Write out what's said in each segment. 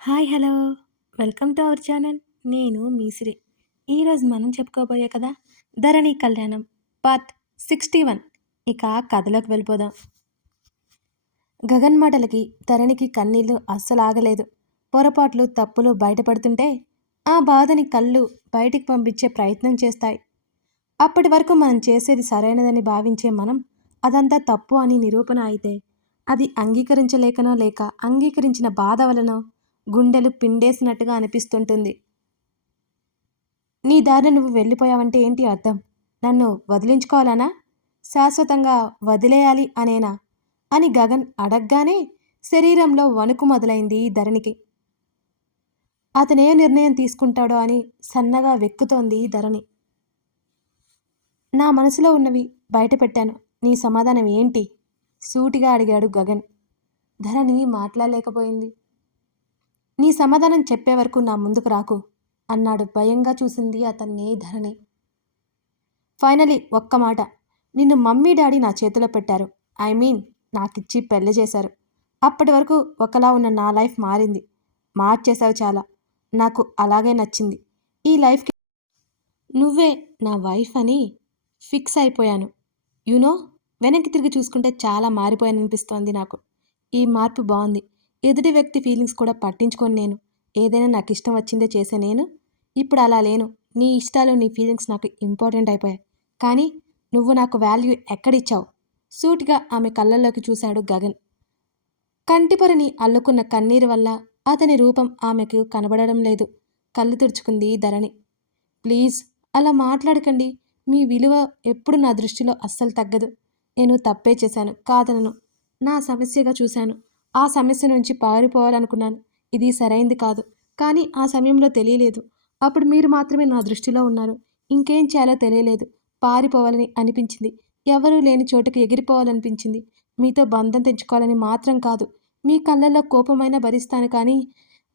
Hi hello. Welcome to our channel. నేను మీసిరి ఈరోజు మనం చెప్పుకోబోయే కదా ధరణి కళ్యాణం పార్ట్ సిక్స్టీ వన్. ఇక కథలోకి వెళ్ళిపోదాం. గగన్ మాటలకి ధరణికి కన్నీళ్ళు అస్సలు ఆగలేదు. పొరపాట్లు తప్పులు బయటపడుతుంటే ఆ బాధని కళ్ళు బయటికి పంపించే ప్రయత్నం చేస్తాయి. అప్పటి వరకు మనం చేసేది సరైనదని భావించే మనం అదంతా తప్పు అని నిరూపణ అయితే అది అంగీకరించలేకనో లేక అంగీకరించిన బాధ వలనో గుండెలు పిండేసినట్టుగా అనిపిస్తుంటుంది. నీ దారిన నువ్వు వెళ్ళిపోయావంటే ఏంటి అర్థం? నన్ను వదిలించుకోవాలనా? శాశ్వతంగా వదిలేయాలి అనేనా? అని గగన్ అడగ్గానే శరీరంలో వణుకు మొదలైంది ధరణికి. అతనే నిర్ణయం తీసుకుంటాడో అని సన్నగా వెక్కుతోంది ధరణి. నా మనసులో ఉన్నవి బయటపెట్టాను. నీ సమాధానం ఏంటి? సూటిగా అడిగాడు గగన్. ధరణి మాట్లాడలేకపోయింది. నీ సమాధానం చెప్పే వరకు నా ముందుకు రాకు అన్నాడు భయంగా చూసింది అతన్ని ధరణి. ఫైనలీ ఒక్క మాట నిన్ను మమ్మీ డాడీ నా చేతిలో పెట్టారు. ఐ మీన్ నాకిచ్చి పెళ్ళి చేశారు. అప్పటి వరకు ఒకలా ఉన్న నా లైఫ్ మారింది. మార్చేశావు చాలా. నాకు అలాగే నచ్చింది. ఈ లైఫ్కి నువ్వే నా వైఫ్ అని ఫిక్స్ అయిపోయాను. యునో వెనక్కి తిరిగి చూసుకుంటే చాలా మారిపోయాననిపిస్తోంది నాకు. ఈ మార్పు బాగుంది. ఎదుటి వ్యక్తి ఫీలింగ్స్ కూడా పట్టించుకొని నేను. ఏదైనా నాకు ఇష్టం వచ్చిందే చేసే నేను. ఇప్పుడు అలా లేను. నీ ఇష్టాలు నీ ఫీలింగ్స్ నాకు ఇంపార్టెంట్ అయిపోయాయి. కానీ నువ్వు నాకు వాల్యూ ఎక్కడిచ్చావు? సూటిగా ఆమె కళ్ళల్లోకి చూశాడు గగన్. కంటిపొరని అల్లుకున్న కన్నీరు వల్ల అతని రూపం ఆమెకు కనబడడం లేదు. కళ్ళు తుడుచుకుంది ధరణి. ప్లీజ్ అలా మాట్లాడకండి. మీ విలువ ఎప్పుడు నా దృష్టిలో అస్సలు తగ్గదు. నేను తప్పే చేశాను. కాదనను. నా సమస్యగా చూశాను. ఆ సమస్య నుంచి పారిపోవాలనుకున్నాను. ఇది సరైంది కాదు. కానీ ఆ సమయంలో తెలియలేదు. అప్పుడు మీరు మాత్రమే నా దృష్టిలో ఉన్నారు. ఇంకేం చేయాలో తెలియలేదు. పారిపోవాలని అనిపించింది. ఎవరూ లేని చోటుకు ఎగిరిపోవాలనిపించింది. మీతో బంధం తెంచుకోవాలని మాత్రం కాదు. మీ కళ్ళల్లో కోపమైనా భరిస్తాను కానీ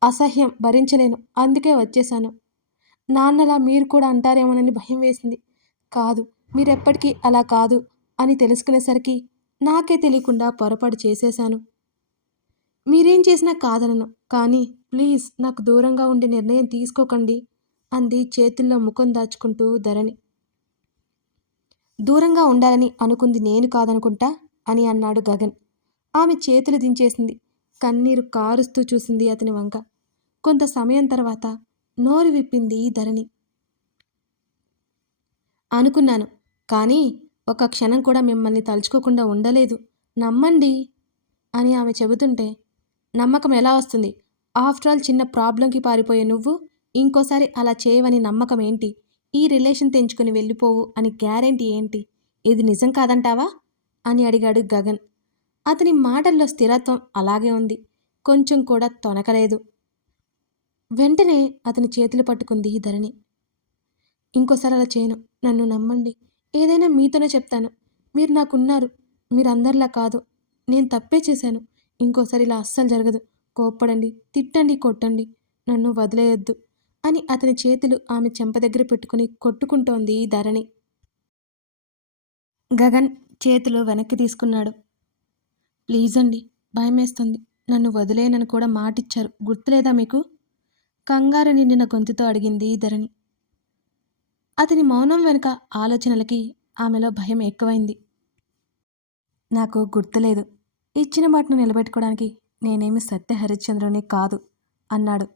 అసహ్యం భరించలేను. అందుకే వచ్చేశాను. నాన్నలా మీరు కూడా అంటారేమోనని భయం వేసింది. కాదు మీరెప్పటికీ అలా కాదు అని తెలుసుకునేసరికి నాకే తెలియకుండా పొరపాటు చేసేశాను. మీరేం చేసినా కాదనను. కానీ ప్లీజ్ నాకు దూరంగా ఉండే నిర్ణయం తీసుకోకండి అంది చేతుల్లో ముఖం దాచుకుంటూ ధరణి. దూరంగా ఉండాలని అనుకుంది నేను కాదనుకుంటా? అని అన్నాడు గగన్. ఆమె చేతులు దించేసింది. కన్నీరు కారుస్తూ చూసింది అతని వంక. కొంత సమయం తర్వాత నోరు విప్పింది ధరణి. అనుకున్నాను కానీ ఒక క్షణం కూడా మిమ్మల్ని తలుచుకోకుండా ఉండలేదు. నమ్మండి అని ఆమె చెబుతుంటే నమ్మకం ఎలా వస్తుంది? ఆఫ్టర్ ఆల్ చిన్న ప్రాబ్లంకి పారిపోయే నువ్వు ఇంకోసారి అలా చేయవని నమ్మకం ఏంటి? ఈ రిలేషన్ తెంచుకుని వెళ్ళిపోవు అని గ్యారెంటీ ఏంటి? ఇది నిజం కాదంటావా? అని అడిగాడు గగన్. అతని మాటల్లో స్థిరత్వం అలాగే ఉంది. కొంచెం కూడా తొనకలేదు. వెంటనే అతని చేతులు పట్టుకుంది ధరణి. ఇంకోసారి అలా చేయను. నన్ను నమ్మండి. ఏదైనా మీతోనే చెప్తాను. మీరు నాకున్నారు. మీరందరిలా కాదు. నేను తప్పే చేశాను. ఇంకోసారి ఇలా అస్సలు జరగదు. కోప్పడండి తిట్టండి కొట్టండి. నన్ను వదిలేయొద్దు అని అతని చేతులు ఆమె చెంప దగ్గర పెట్టుకుని కొట్టుకుంటోంది ధరణి. గగన్ చేతులు వెనక్కి తీసుకున్నాడు. ప్లీజ్ అండి భయమేస్తుంది. నన్ను వదిలేనని కూడా మాటిచ్చారు. గుర్తులేదా మీకు? కంగారు నిండిన గొంతుతో అడిగింది ధరణి. అతని మౌనం వెనుక ఆలోచనలకి ఆమెలో భయం ఎక్కువైంది. నాకు గుర్తులేదు. ఇచ్చిన మాటను నిలబెట్టుకోవడానికి నేనేమి సత్య హరిశ్చంద్రుని కాదు అన్నాడు.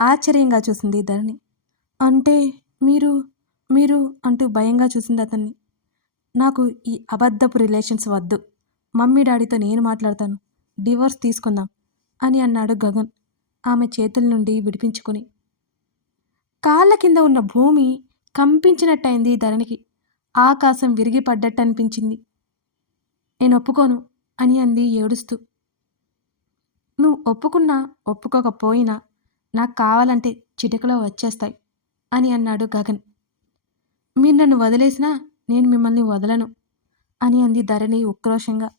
ఆశ్చర్యంగా చూసింది ధరణి. అంటే మీరు మీరు అంటూ భయంగా చూసింది అతన్ని. నాకు ఈ అబద్ధపు రిలేషన్స్ వద్దు. మమ్మీ డాడీతో నేను మాట్లాడతాను. డివోర్స్ తీసుకుందాం అని అన్నాడు గగన్ ఆమె చేతుల నుండి విడిపించుకుని. కాళ్ళ కింద ఉన్న భూమి కంపించినట్టయింది ధరణికి. ఆకాశం విరిగి పడ్డట్టు అనిపించింది నేను ఒప్పుకోను. అని అంది ఏడుస్తూ. నువ్వు ఒప్పుకున్నా ఒప్పుకోకపోయినా నాకు కావాలంటే చిటికలో వచ్చేస్తాయి అని అన్నాడు గగన్. మీరు నన్ను వదిలేసినా నేను మిమ్మల్ని వదలను అని అంది ధరణి ఉక్రోషంగా.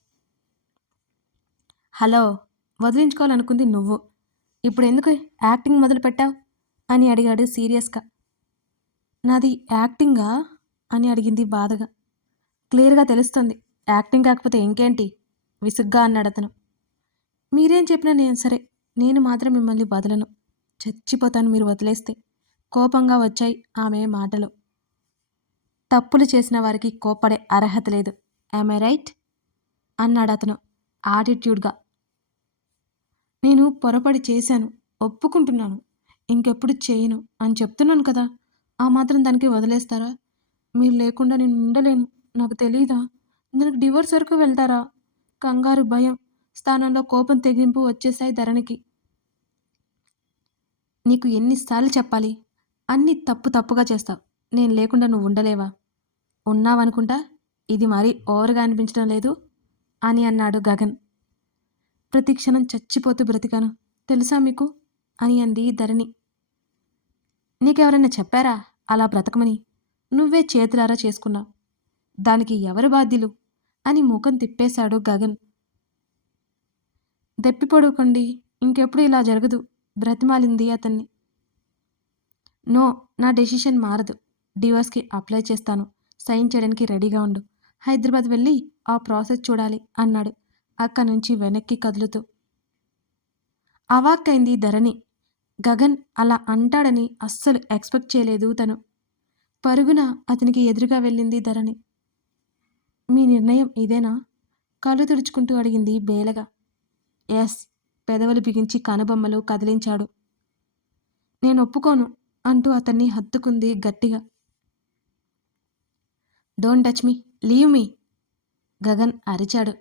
హలో వదిలించుకోవాలనుకుంది నువ్వు. ఇప్పుడు ఎందుకు యాక్టింగ్ మొదలు పెట్టావు? అని అడిగాడు సీరియస్గా. నాది యాక్టింగా? అని అడిగింది బాధగా. క్లియర్గా తెలుస్తుంది. యాక్టింగ్ కాకపోతే ఇంకేంటి? విసుగ్గా అన్నాడు అతను. మీరేం చెప్పినా నేను సరే నేను మాత్రం మిమ్మల్ని వదలను. చచ్చిపోతాను మీరు వదిలేస్తే. కోపంగా వచ్చాయి ఆమె మాటలు. తప్పులు చేసిన వారికి కోపడే అర్హత లేదు. ఐ రైట్ అన్నాడు అతను ఆటిట్యూడ్గా నేను పొరపడి చేశాను ఒప్పుకుంటున్నాను ఇంకెప్పుడు చేయను అని చెప్తున్నాను కదా ఆ మాత్రం దానికి వదిలేస్తారా? మీరు లేకుండా నేను ఉండలేను నాకు తెలియదా దానికి డివోర్స్ వరకు వెళ్తారా? కంగారు భయం స్థానంలో కోపం తెగింపు వచ్చేసాయి ధరణికి. నీకు ఎన్నిసార్లు చెప్పాలి? అన్నీ తప్పు తప్పుగా చేస్తావు. నేను లేకుండా నువ్వు ఉండలేవా? ఉన్నావనుకుంటా? ఇది మరీ ఓవర్గా అనిపించడం లేదు అని అన్నాడు గగన్. ప్రతి క్షణం చచ్చిపోతూ బ్రతికాను. తెలుసా మీకు? అని అంది ధరణి. నీకెవరైనా చెప్పారా? అలా బ్రతకమని? నువ్వే చేతులారా చేసుకున్నావు. దానికి ఎవరు బాధ్యులు? అని ముఖం తిప్పేశాడు గగన్. దెప్పిపడుకోండి ఇంకెప్పుడు ఇలా జరగదు బ్రతిమాలింది అతన్ని. నో నా డెసిషన్ మారదు. డివోర్స్కి అప్లై చేస్తాను. సైన్ చేయడానికి రెడీగా ఉండు. హైదరాబాద్ వెళ్ళి ఆ ప్రాసెస్ చూడాలి అన్నాడు అక్కడి నుంచి వెనక్కి కదులుతూ. అవాక్కైంది ధరణి. గగన్ అలా అంటాడని అస్సలు ఎక్స్పెక్ట్ చేయలేదు తను. పరుగున అతనికి ఎదురుగా వెళ్ళింది ధరణి. మీ నిర్ణయం ఇదేనా? కళ్ళు తుడుచుకుంటూ అడిగింది బేలగా. ఎస్ పెదవులు బిగించి కనుబొమ్మలు కదిలించాడు. నేను ఒప్పుకోను అంటూ అతన్ని హత్తుకుంది గట్టిగా. Don't touch me leave me Gagan అరిచాడు.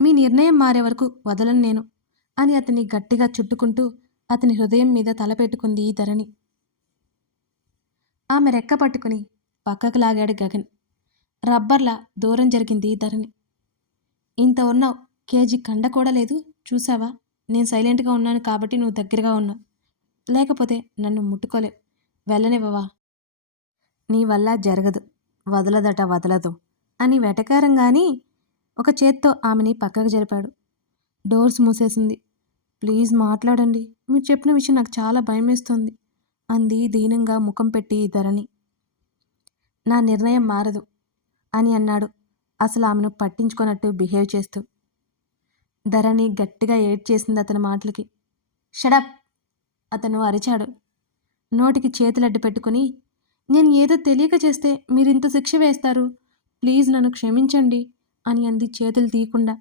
మీ నిర్ణయం మారే వరకు వదలను నేను అని అతన్ని గట్టిగా చుట్టుకుంటూ అతని హృదయం మీద తలపెట్టుకుంది ఈ ధరణి. ఆమె రెక్క పట్టుకుని పక్కకు లాగాడు గగన్. రబ్బర్లా దూరం జరిగింది ధరణి. ఇంత ఉన్నావు కేజీ కండ కూడా లేదు చూసావా? నేను సైలెంట్గా ఉన్నాను కాబట్టి నువ్వు దగ్గరగా ఉన్నావు. లేకపోతే నన్ను ముట్టుకోలేవు. వెళ్ళనివ్వవా? నీ వల్ల జరగదు. వదలదట వదలదు అని వెటకారంగాని ఒక చేత్తో ఆమెని పక్కకు జరిపాడు. డోర్స్ మూసేసింది. ప్లీజ్ మాట్లాడండి. మీరు చెప్పిన విషయం నాకు చాలా భయమేస్తోంది అంది దీనంగా ముఖం పెట్టి ధరణి. నా నిర్ణయం మారదు అని అన్నాడు. అసలు ఆమెను పట్టించుకున్నట్టు బిహేవ్ చేస్తూ. ధరణి గట్టిగా ఏడ్ చేసింది అతని మాటలకి. షడప్ అతను అరిచాడు. నోటికి చేతులడ్డు పెట్టుకుని నేను ఏదో తెలియక చేస్తే మీరింత శిక్ష వేస్తారు. ప్లీజ్ నన్ను క్షమించండి అని అంది చేతులు తీయకుండా.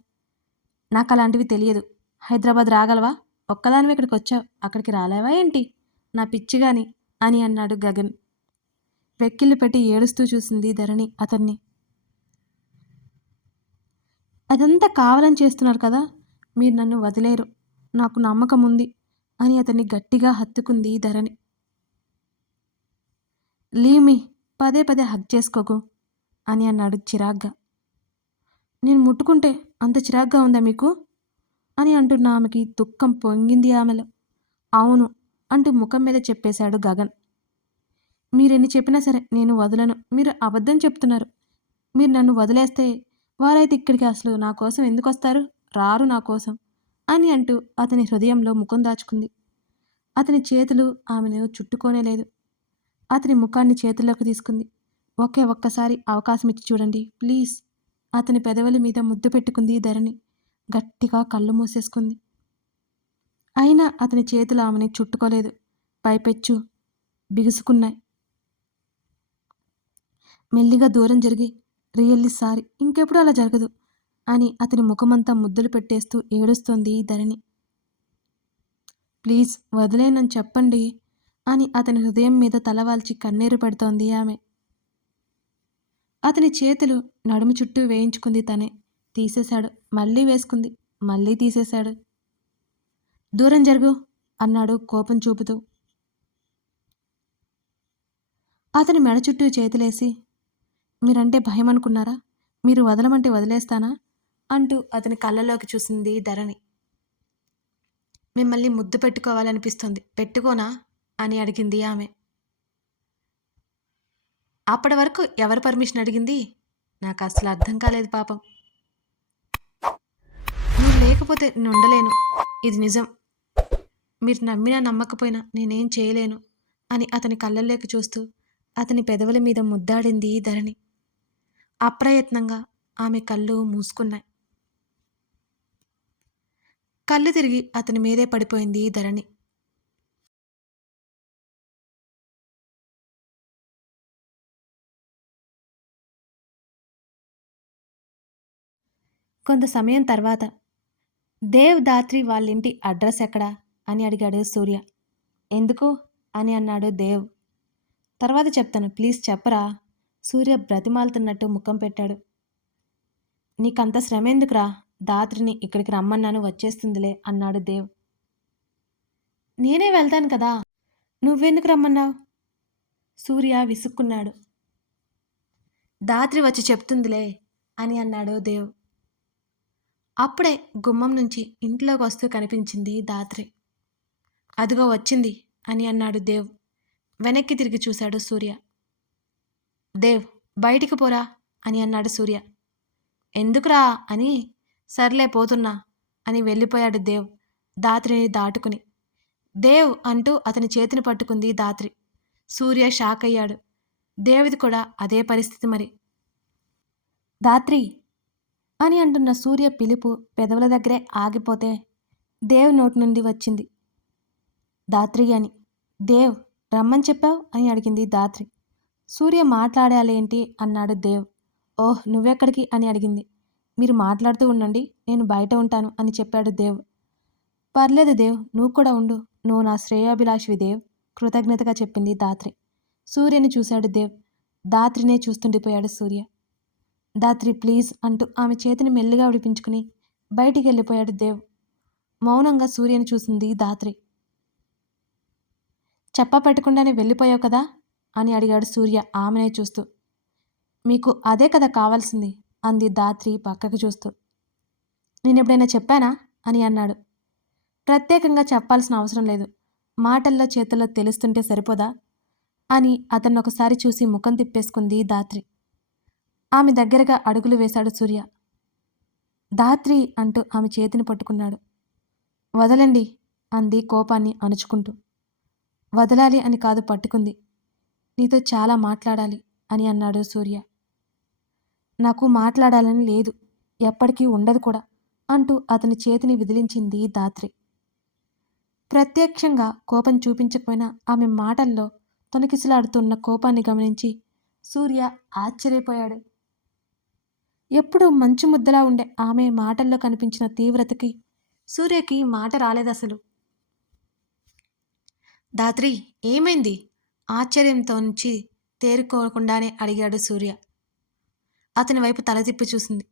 నాకు అలాంటివి తెలియదు. హైదరాబాద్ రాగలవా? ఒక్కదానివి ఇక్కడికి వచ్చావు. అక్కడికి రాలేవా ఏంటి? నా పిచ్చిగాని అని అన్నాడు గగన్. వెక్కిళ్ళు పెట్టి ఏడుస్తూ చూసింది ధరణి అతన్ని. అదంతా కావాలని చేస్తున్నారు కదా మీరు నన్ను వదిలేరు నాకు నమ్మకం ఉంది అని అతన్ని గట్టిగా హత్తుకుంది ధరణి. లీవ్ మీ పదే పదే హక్ చేసుకోకు అని అన్నాడు చిరాగ్గా. నేను ముట్టుకుంటే అంత చిరాగ్గా ఉందా మీకు? అని అంటున్న ఆమెకి దుఃఖం పొంగింది ఆమెలో. అవును అంటూ ముఖం మీద చెప్పేశాడు గగన్. మీరెన్ని చెప్పినా సరే నేను వదలను. మీరు అబద్ధం చెప్తున్నారు. మీరు నన్ను వదిలేస్తే వారైతే ఇక్కడికి అసలు నా కోసం ఎందుకు వస్తారు రారు నా కోసం అని అంటూ అతని హృదయంలో ముఖం దాచుకుంది. అతని చేతులు ఆమెను చుట్టుకోనే లేదు. అతని ముఖాన్ని చేతుల్లోకి తీసుకుంది. ఒకే ఒక్కసారి అవకాశం ఇచ్చి చూడండి. ప్లీజ్. అతని పెదవుల మీద ముద్దు పెట్టుకుంది ధరణి. గట్టిగా కళ్ళు మూసేసుకుంది. అయినా అతని చేతులు ఆమెని చుట్టుకోలేదు. పైపెచ్చు బిగుసుకున్నాయి. మెల్లిగా దూరం జరిగి రియల్లీ సారీ ఇంకెప్పుడు అలా జరగదు అని అతని ముఖమంతా ముద్దులు పెట్టేస్తూ ఏడుస్తోంది ధరణి. ప్లీజ్ వదిలేనని చెప్పండి అని అతని హృదయం మీద తలవాల్చి కన్నీరు పెడుతోంది ఆమె. అతని చేతులు నడుము చుట్టూ వేయించుకుంది తనే. తీసేశాడు మళ్ళీ వేసుకుంది మళ్ళీ తీసేశాడు. దూరం జరుగు అన్నాడు కోపం చూపుతూ. అతని మెడ చుట్టూ చేతులేసి మీరంటే భయం అనుకున్నారా మీరు వదలమంటే వదిలేస్తానా? అంటూ అతని కళ్ళలోకి చూసింది ధరణి. మిమ్మల్ని ముద్దు పెట్టుకోవాలనిపిస్తుంది. పెట్టుకోనా? అని అడిగింది ఆమె. అప్పటి వరకు ఎవరు పర్మిషన్ అడిగింది? నాకు అసలు అర్థం కాలేదు పాపం. నువ్వు లేకపోతే నేను ఉండలేను ఇది నిజం. మీరు నమ్మినా నమ్మకపోయినా నేనేం చేయలేను అని అతని కళ్ళల్లోకి చూస్తూ అతని పెదవుల మీద ముద్దాడింది ధరణి. అప్రయత్నంగా ఆమె కళ్ళు మూసుకున్నాయి. కళ్ళు తిరిగి అతని మీదే పడిపోయింది ధరణి. కొంత సమయం తర్వాత దేవ్ దాత్రి వాళ్ళింటి అడ్రస్ ఎక్కడా? అని అడిగాడు సూర్య. ఎందుకు? అని అన్నాడు దేవ్. తర్వాత చెప్తాను. ప్లీజ్ చెప్పరా? సూర్య బ్రతిమాలుతున్నట్టు ముఖం పెట్టాడు. నీకంత శ్రమేందుకురా? దాత్రిని ఇక్కడికి రమ్మన్నాను వచ్చేస్తుందిలే అన్నాడు దేవ్. నేనే వెళ్తాను కదా? నువ్వెందుకు రమ్మన్నావు? సూర్య విసుక్కున్నాడు. దాత్రి వచ్చి చెప్తుందిలే అని అన్నాడు దేవ్. అప్పుడే గుమ్మం నుంచి ఇంట్లోకి వస్తూ కనిపించింది దాత్రి. అదిగో వచ్చింది అని అన్నాడు దేవ్. వెనక్కి తిరిగి చూశాడు సూర్య. దేవ్ బయటికి పోరా అని అన్నాడు సూర్య. ఎందుకురా అని సర్లే పోతున్నా అని వెళ్ళిపోయాడు దేవ్ దాత్రిని దాటుకుని. దేవ్ అంటూ అతని చేతిని పట్టుకుంది దాత్రి. సూర్య షాక్ అయ్యాడు. దేవిది కూడా అదే పరిస్థితి మరి. దాత్రి అని అంటున్న సూర్య పిలుపు పెదవుల దగ్గరే ఆగిపోతే దేవ్ నోటి నుండి వచ్చింది. దాత్రి అని. దేవ్ రమ్మని చెప్పావు అని అడిగింది దాత్రి. సూర్య మాట్లాడాలేంటి? అన్నాడు దేవ్. ఓహ్ నువ్వెక్కడికి? అని అడిగింది. మీరు మాట్లాడుతూ ఉండండి నేను బయట ఉంటాను అని చెప్పాడు దేవ్. పర్లేదు దేవ్ నువ్వు కూడా ఉండు. నువ్వు నా శ్రేయాభిలాషివి దేవ్ కృతజ్ఞతగా చెప్పింది దాత్రి. సూర్యని చూశాడు దేవ్. దాత్రినే చూస్తుండిపోయాడు సూర్య. దాత్రి ప్లీజ్ అంటూ ఆమె చేతిని మెల్లిగా విడిపించుకుని బయటికి వెళ్ళిపోయాడు దేవ్. మౌనంగా సూర్యని చూసింది దాత్రి. చెప్ప పెట్టకుండానే వెళ్ళిపోయావు కదా? అని అడిగాడు సూర్య ఆమెనే చూస్తూ. మీకు అదే కదా కావాల్సింది అంది దాత్రి పక్కకు చూస్తూ. నేను ఎప్పుడైనా చెప్పానా అని అన్నాడు. ప్రత్యేకంగా చెప్పాల్సిన అవసరం లేదు. మాటల్లో చేతుల్లో తెలుస్తుంటే సరిపోదా అని అతన్ని ఒకసారి చూసి ముఖం తిప్పేసుకుంది దాత్రి. ఆమె దగ్గరగా అడుగులు వేశాడు సూర్య. దాత్రి అంటూ ఆమె చేతిని పట్టుకున్నాడు. వదలండి అంది కోపాన్ని అణుచుకుంటూ. వదలాలి అని కాదు పట్టుకుంది. నీతో చాలా మాట్లాడాలి అని అన్నాడు సూర్య. నాకు మాట్లాడాలని లేదు ఎప్పటికీ ఉండదు కూడా అంటూ అతని చేతిని విదిలించింది దాత్రి ప్రత్యక్షంగా కోపం చూపించకపోయినా ఆమె మాటల్లో తొనకిసలాడుతున్న కోపాన్ని గమనించి సూర్య ఆశ్చర్యపోయాడు. ఎప్పుడూ మంచు ముద్దలా ఉండే ఆమె మాటల్లో కనిపించిన తీవ్రతకి సూర్యకి మాట రాలేదసలు. దాత్రి ఏమైంది? ఆశ్చర్యంతో నుంచి తేరుకోకుండానే అడిగాడు సూర్య. అతని వైపు తల తిప్పి చూసింది.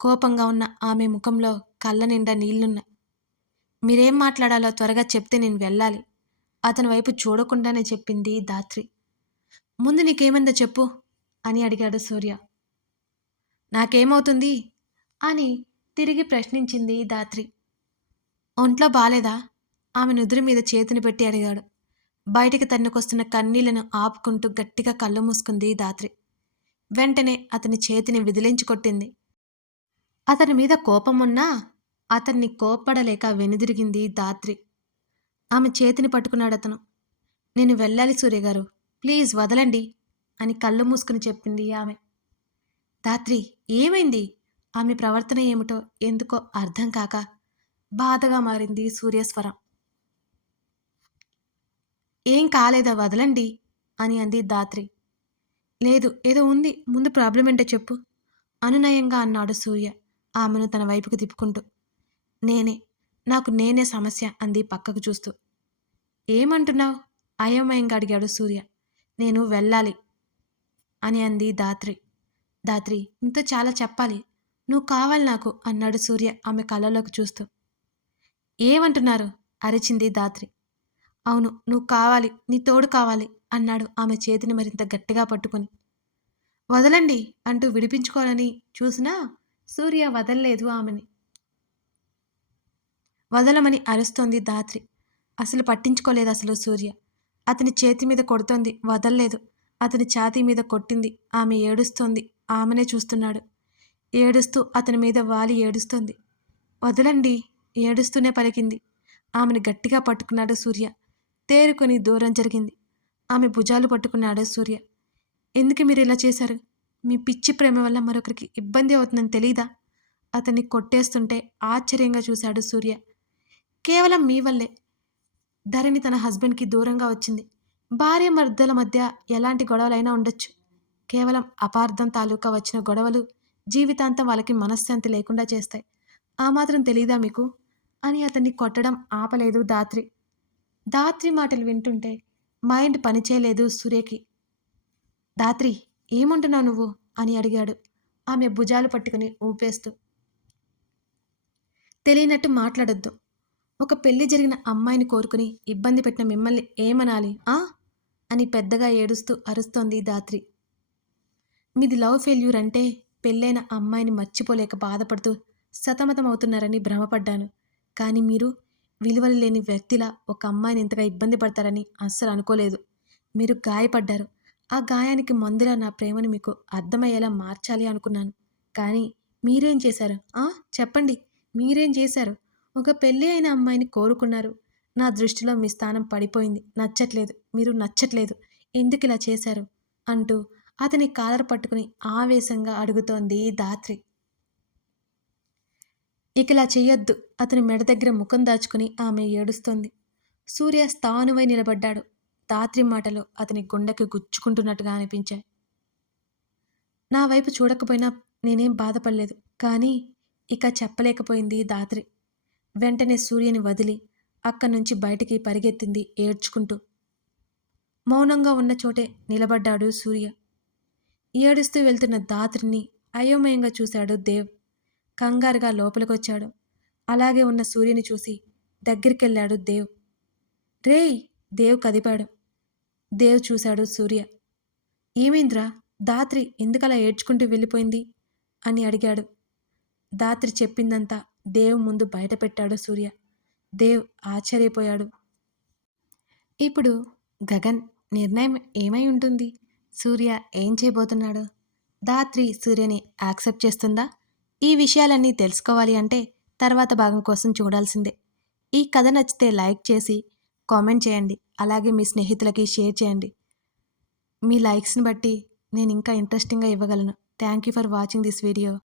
కోపంగా ఉన్న ఆమె ముఖంలో కళ్ళ నిండా నీళ్ళున్నాయి మీరేం మాట్లాడాలో త్వరగా చెప్తే నేను వెళ్ళాలి. అతని వైపు చూడకుండానే చెప్పింది దాత్రి ముందు నీకేమైందో చెప్పు అని అడిగాడు సూర్య. నాకేమవుతుంది? అని తిరిగి ప్రశ్నించింది దాత్రి ఒంట్లో బాలేదా? ఆమె నుదురు మీద చేతిని పెట్టి అడిగాడు. బయటికి తన్నుకొస్తున్న కన్నీళ్ళను ఆపుకుంటూ గట్టిగా కళ్ళు మూసుకుంది దాత్రి. వెంటనే అతని చేతిని విదిలించి కొట్టింది. అతని మీద కోపమున్నా అతన్ని కోప్పడలేక వెనుదిరిగింది దాత్రి. ఆమె చేతిని పట్టుకున్నాడు అతను. నేను వెళ్ళాలి సూర్యగారు ప్లీజ్ వదలండి అని కళ్ళు మూసుకుని చెప్పింది ఆమె. దాత్రి ఏమైంది? ఆమె ప్రవర్తన ఏమిటో ఎందుకో అర్థం కాక బాధగా మారింది సూర్యస్వరం. ఏం కాలేదా వదలండి? అని అంది దాత్రి లేదు ఏదో ఉంది ముందు ప్రాబ్లం ఏంటో చెప్పు అనునయంగా అన్నాడు సూర్య ఆమెను తన వైపుకు తిప్పుకుంటూ. నేనే నాకు నేనే సమస్య అంది పక్కకు చూస్తూ. ఏమంటున్నావు? అయోమయంగా అడిగాడు సూర్య. నేను వెళ్ళాలి అని అంది దాత్రి దాత్రి ఇంత చాలా చెప్పాలి నువ్వు కావాలి నాకు అన్నాడు సూర్య ఆమె కళ్ళలోకి చూస్తూ. ఏమంటున్నారు? అరిచింది దాత్రి అవును నువ్వు కావాలి నీ తోడు కావాలి అన్నాడు ఆమె చేతిని మరింత గట్టిగా పట్టుకుని. వదలండి అంటూ విడిపించుకోవాలని చూసినా సూర్య వదల్లేదు ఆమెని. వదలమని అరుస్తోంది దాత్రి అసలు పట్టించుకోలేదు అసలు సూర్య. అతని చేతి మీద కొడుతోంది వదల్లేదు. అతని ఛాతీ మీద కొట్టింది ఆమె ఏడుస్తోంది ఆమెనే చూస్తున్నాడు. ఏడుస్తూ అతని మీద వాలి ఏడుస్తోంది. వదలండి ఏడుస్తూనే పలికింది. ఆమెను గట్టిగా పట్టుకున్నాడు సూర్య. తేరుకొని దూరం జరిగింది. ఆమె భుజాలు పట్టుకున్నాడు సూర్య. ఎందుకు మీరు ఇలా చేశారు? మీ పిచ్చి ప్రేమ వల్ల మరొకరికి ఇబ్బంది అవుతుందని తెలీదా? అతన్ని కొట్టేస్తుంటే ఆశ్చర్యంగా చూశాడు సూర్య. కేవలం మీ వల్లే. ధరణి తన హస్బెండ్కి దూరంగా వచ్చింది. భార్య మర్దల మధ్య ఎలాంటి గొడవలైనా ఉండొచ్చు. కేవలం అపార్థం తాలూకా వచ్చిన గొడవలు జీవితాంతం వాళ్ళకి మనశ్శాంతి లేకుండా చేస్తాయి. ఆ మాత్రం తెలీదా మీకు? అని అతన్ని కొట్టడం ఆపలేదు దాత్రి దాత్రి మాటలు వింటుంటే మైండ్ పనిచేయలేదు సూర్యకి దాత్రి ఏమంటున్నావు నువ్వు? అని అడిగాడు. ఆమె భుజాలు పట్టుకుని ఊపేస్తూ. తెలియనట్టు మాట్లాడొద్దు. ఒక పెళ్ళి జరిగిన అమ్మాయిని కోరుకుని ఇబ్బంది పెట్టిన మిమ్మల్ని ఏమనాలి ఆ? అని పెద్దగా ఏడుస్తూ అరుస్తోంది దాత్రి. మీది లవ్ ఫెయిల్యూర్ అంటే పెళ్ళైన అమ్మాయిని మర్చిపోలేక బాధపడుతూ సతమతమవుతున్నారని భ్రమపడ్డాను. కానీ మీరు విలువలు లేని వ్యక్తిలా ఒక అమ్మాయిని ఇంతగా ఇబ్బంది పడతారని అస్సలు అనుకోలేదు. మీరు గాయపడ్డారు. ఆ గాయానికి మందులా నా ప్రేమను మీకు అర్థమయ్యేలా మార్చాలి అనుకున్నాను. కానీ మీరేం చేశారు? ఆ? చెప్పండి. మీరేం చేశారు? ఒక పెళ్ళి అయిన అమ్మాయిని కోరుకున్నారు. నా దృష్టిలో మీ స్థానం పడిపోయింది. నచ్చట్లేదు. మీరు నచ్చట్లేదు. ఎందుకు ఇలా చేశారు? అంటూ అతని కాలర్ పట్టుకుని ఆవేశంగా అడుగుతోంది దాత్రి ఇక ఇలా చెయ్యొద్దు. అతని మెడ దగ్గర ముఖం దాచుకుని ఆమె ఏడుస్తోంది. సూర్య స్థానువై నిలబడ్డాడు. దాత్రి మాటలు అతని గుండెకి గుచ్చుకుంటున్నట్టుగా అనిపించాయి. నా వైపు చూడకపోయినా నేనేం బాధపడలేదు. కానీ ఇక చెప్పలేకపోయింది దాత్రి వెంటనే సూర్యని వదిలి అక్కడి నుంచి బయటికి పరిగెత్తింది ఏడ్చుకుంటూ. మౌనంగా ఉన్న చోటే నిలబడ్డాడు సూర్య. ఏడుస్తూ వెళ్తున్న దాత్రిని అయోమయంగా చూశాడు దేవ్. కంగారుగా లోపలికొచ్చాడు. అలాగే ఉన్న సూర్యుని చూసి దగ్గరికెళ్ళాడు దేవ్. రేయ్ దేవ్ కదిపాడు. దేవ్ చూశాడు సూర్య. ఏమైందిరా దాత్రి ఎందుకలా ఏడ్చుకుంటూ వెళ్ళిపోయింది? అని అడిగాడు. దాత్రి చెప్పిందంతా దేవ్ ముందు బయటపెట్టాడు సూర్య. దేవ్ ఆశ్చర్యపోయాడు. ఇప్పుడు గగన్ నిర్ణయం ఏమై ఉంటుంది? సూర్య ఏం చేయబోతున్నాడు? దాత్రి సూర్యని యాక్సెప్ట్ చేస్తుందా? ఈ విషయాలన్నీ తెలుసుకోవాలి అంటే తర్వాత భాగం కోసం చూడాల్సిందే. ఈ కథ నచ్చితే లైక్ చేసి కామెంట్ చేయండి. అలాగే మీ స్నేహితులకి షేర్ చేయండి. మీ లైక్స్ని బట్టి నేను ఇంకా ఇంట్రెస్టింగ్గా ఇవ్వగలను. Thank you for watching this video.